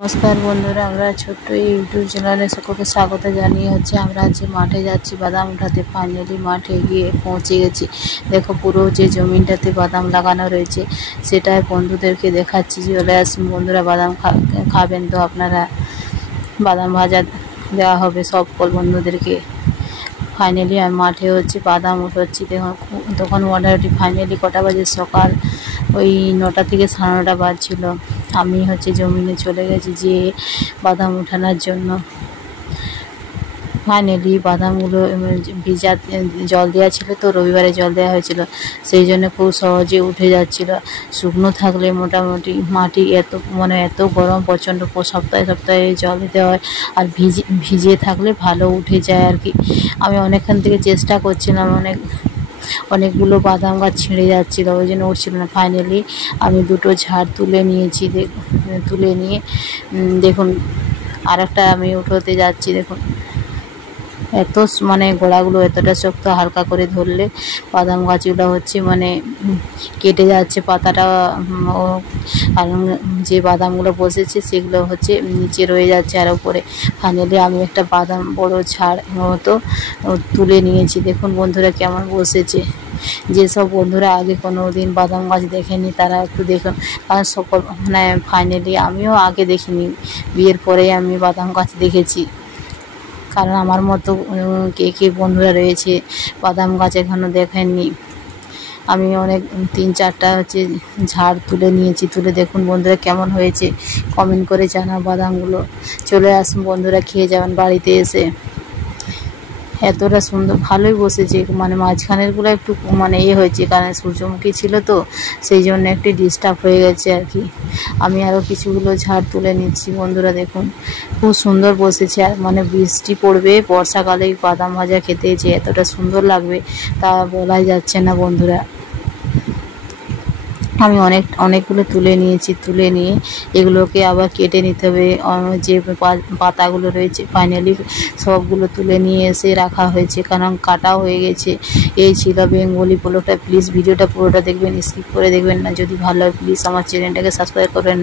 নমস্কার বন্ধুরা, আমরা ছোট্ট এই ইউটিউব চ্যানেলে সকলকে স্বাগত জানিয়ে আমরা আজ মাঠে যাচ্ছি বাদাম উঠাতে। ফাইনালি মাঠে গিয়ে পৌঁছে গেছি। দেখো পুরো যে জমিনটাতে বাদাম লাগানো রয়েছে সেটাই বন্ধুদেরকে দেখাচ্ছি। চলে আসুন বন্ধুরা, বাদাম খাবেন তো আপনারা। বাদাম ভাজা দেওয়া হবে সকল বন্ধুদেরকে। ফাইনালি আমি মাঠে বাদাম উঠাচ্ছি। দেখুন তখন মোটামুটি ফাইনালি কটা বাজে, সকাল ওই 9টা থেকে 9:30 বাজছিল। আমি জমিনে চলে গেছি যে বাদাম উঠানোর জন্য। ফাইনালি বাদামগুলো ভিজা জল দেওয়া ছিল, তো রবিবারে জল দেওয়া হয়েছিল, সেই জন্য খুব সহজে উঠে যাচ্ছিল। শুকনো থাকলে মোটামুটি মাটি এত গরম প্রচণ্ড, সপ্তাহে সপ্তাহে জল দিতে হয়, আর ভিজে থাকলে ভালো উঠে যায় আর কি। আমি অনেকক্ষণ থেকে চেষ্টা করছিলাম, অনেকগুলো বাদাম গাছ ছিঁড়ে যাচ্ছিলো, ওই জন্য উঠছিল না। ফাইনালি আমি দুটো ঝাড় তুলে নিয়েছি। তুলে নিয়ে দেখুন আর একটা আমি উঠোতে যাচ্ছি। দেখুন এত গোড়াগুলো এতটা শক্ত, হালকা করে ধরলে বাদাম গাছগুলো কেটে যাচ্ছে পাতাটা। কারণ যে বাদামগুলো বসেছে সেগুলো নিচে রয়ে যাচ্ছে আর উপরে। ফাইনালি আমি একটা বাদাম বড় ঝাড় মতো তুলে নিয়েছি। দেখুন বন্ধুরা কেমন বসেছে। যেসব বন্ধুরা আগে কোনো দিন বাদাম গাছ দেখেনি তারা একটু দেখুন। কারণ ফাইনালি আমিও আগে দেখিনি, বিয়ের পরেই আমি বাদাম গাছ দেখেছি। কারণ আমার মতো কে বন্ধুরা রয়েছে বাদাম গাছ এখনও দেখেননি। আমি 3-4টা ঝাড় তুলে নিয়েছি। তুলে দেখুন বন্ধুরা কেমন হয়েছে, কমেন্ট করে জানাও বাদামগুলো। চলে আসুন বন্ধুরা, খেয়ে যাবেন বাড়িতে এসে। এতটা সুন্দর ভালোই বসেছে, মাঝখানেরগুলো একটু হয়েছে, কারণ সূর্যমুখী ছিল তো সেই জন্য একটু ডিস্টার্ব হয়ে গেছে আর কি। আমি আরও কিছুগুলো ঝাড় তুলে নিচ্ছি। বন্ধুরা দেখুন খুব সুন্দর বসেছে। আর বৃষ্টি পড়বে, বর্ষাকালে বাদাম ভাজা খেতে যে এতটা সুন্দর লাগবে তা বলাই যাচ্ছে না বন্ধুরা। আমি অনেকগুলো তুলে নিয়েছি। তুলে নিয়ে এগুলোকে আবার কেটে নিতে হবে। যে পাতাগুলো রয়েছে ফাইনালি সবগুলো তুলে নিয়ে এসে রাখা হয়েছে, কারণ কাটাও হয়ে গেছে। এই ছিল বেঙ্গলি ব্লগটা। প্লিজ ভিডিওটা পুরোটা দেখবেন, স্কিপ করে দেখবেন না। যদি ভালো হয় প্লিজ আমার চ্যানেলটাকে সাবস্ক্রাইব করবেন।